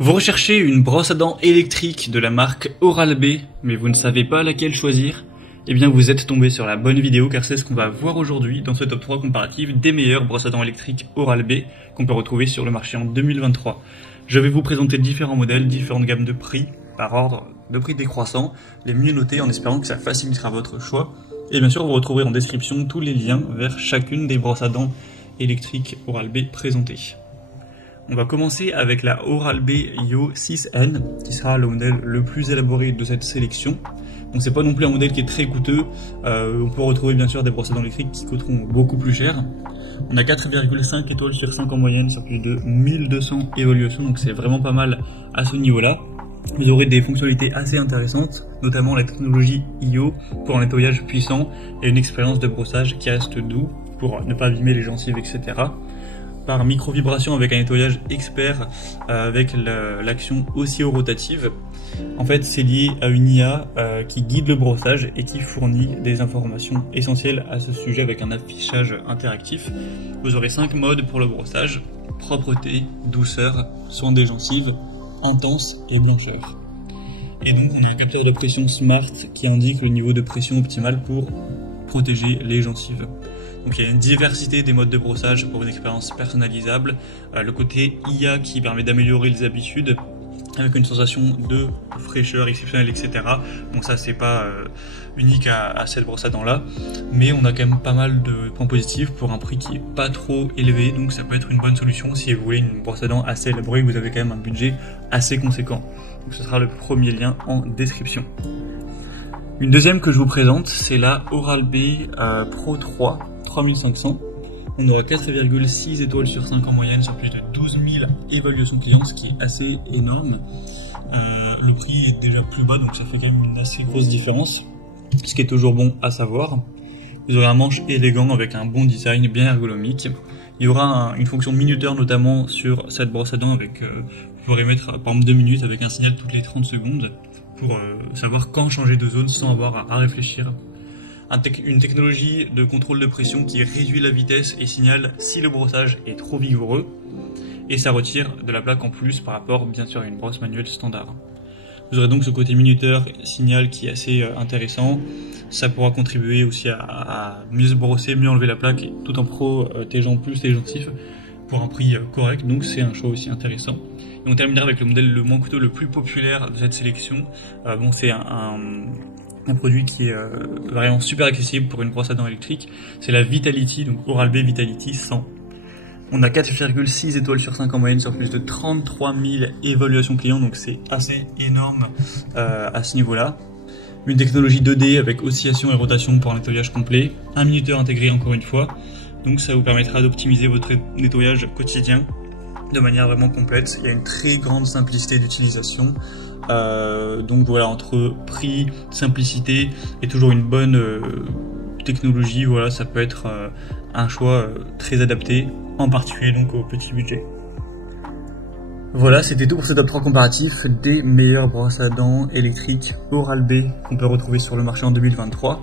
Vous recherchez une brosse à dents électrique de la marque Oral-B, mais vous ne savez pas laquelle choisir? Eh bien vous êtes tombé sur la bonne vidéo car c'est ce qu'on va voir aujourd'hui dans ce top 3 comparatif des meilleures brosses à dents électriques Oral-B qu'on peut retrouver sur le marché en 2023. Je vais vous présenter différents modèles, différentes gammes de prix, par ordre de prix décroissant, les mieux notés en espérant que ça facilitera votre choix. Et bien sûr vous retrouverez en description tous les liens vers chacune des brosses à dents électriques Oral-B présentées. On va commencer avec la Oral-B Yo 6N, qui sera le modèle le plus élaboré de cette sélection. Donc c'est pas non plus un modèle qui est très coûteux, on peut retrouver bien sûr des brosses à dents électriques qui coûteront beaucoup plus cher. On a 4,5 étoiles sur 5 en moyenne sur plus de 1200 évaluations, donc c'est vraiment pas mal à ce niveau-là. Vous aurez des fonctionnalités assez intéressantes, notamment la technologie Yo pour un nettoyage puissant et une expérience de brossage qui reste doux pour ne pas abîmer les gencives, etc. Par micro-vibration avec un nettoyage expert avec l'action oscillo-rotative. En fait, c'est lié à une IA qui guide le brossage et qui fournit des informations essentielles à ce sujet avec un affichage interactif. Vous aurez 5 modes pour le brossage: propreté, douceur, soin des gencives, intense et blancheur. Et donc on a un capteur de pression Smart qui indique le niveau de pression optimal pour protéger les gencives. Donc il y a une diversité des modes de brossage pour une expérience personnalisable. Le côté IA qui permet d'améliorer les habitudes avec une sensation de fraîcheur exceptionnelle, etc. Donc ça c'est pas unique à cette brosse à dents là, mais on a quand même pas mal de points positifs pour un prix qui est pas trop élevé, donc ça peut être une bonne solution si vous voulez une brosse à dents assez élaborée et que vous avez quand même un budget assez conséquent. Donc ce sera le premier lien en description. Une deuxième que je vous présente, c'est la Oral-B Pro 3 3500. On aura 4,6 étoiles sur 5 en moyenne sur plus de 12 000 évaluations clients, ce qui est assez énorme. Le prix est déjà plus bas, donc ça fait quand même une assez grosse différence, ce qui est toujours bon à savoir. Vous aurez un manche élégant avec un bon design bien ergonomique. Il y aura une fonction minuteur notamment sur cette brosse à dents avec, vous pourrez mettre par exemple 2 minutes avec un signal toutes les 30 secondes pour savoir quand changer de zone sans avoir à réfléchir. Une technologie de contrôle de pression qui réduit la vitesse et signale si le brossage est trop vigoureux, et ça retire de la plaque en plus par rapport bien sûr à une brosse manuelle standard. Vous aurez donc ce côté minuteur signal qui est assez intéressant. Ça pourra contribuer aussi à mieux se brosser, mieux enlever la plaque tout en protégeant plus les gencives pour un prix correct, donc c'est un choix aussi intéressant. Et on terminera avec le modèle le moins coûteux, le plus populaire de cette sélection. C'est un produit qui est vraiment super accessible pour une brosse à dents électrique, c'est la Vitality, donc Oral-B Vitality 100. On a 4,6 étoiles sur 5 en moyenne sur plus de 33 000 évaluations clients, donc c'est assez énorme à ce niveau-là. Une technologie 2D avec oscillation et rotation pour un nettoyage complet, un minuteur intégré encore une fois, donc ça vous permettra d'optimiser votre nettoyage quotidien de manière vraiment complète. Il y a une très grande simplicité d'utilisation. Donc voilà, entre prix, simplicité et toujours une bonne technologie, voilà, ça peut être un choix très adapté, en particulier donc au petit budget. Voilà, c'était tout pour ce top 3 comparatif des meilleures brosses à dents électriques Oral-B qu'on peut retrouver sur le marché en 2023.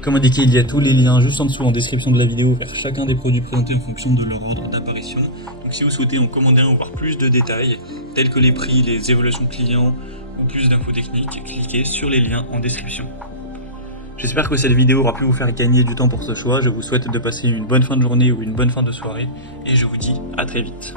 Comme indiqué, il y a tous les liens juste en dessous en description de la vidéo vers chacun des produits présentés en fonction de leur ordre d'apparition. Donc si vous souhaitez en commander un ou voir plus de détails, tels que les prix, les évaluations clients ou plus d'infos techniques, cliquez sur les liens en description. J'espère que cette vidéo aura pu vous faire gagner du temps pour ce choix. Je vous souhaite de passer une bonne fin de journée ou une bonne fin de soirée et je vous dis à très vite.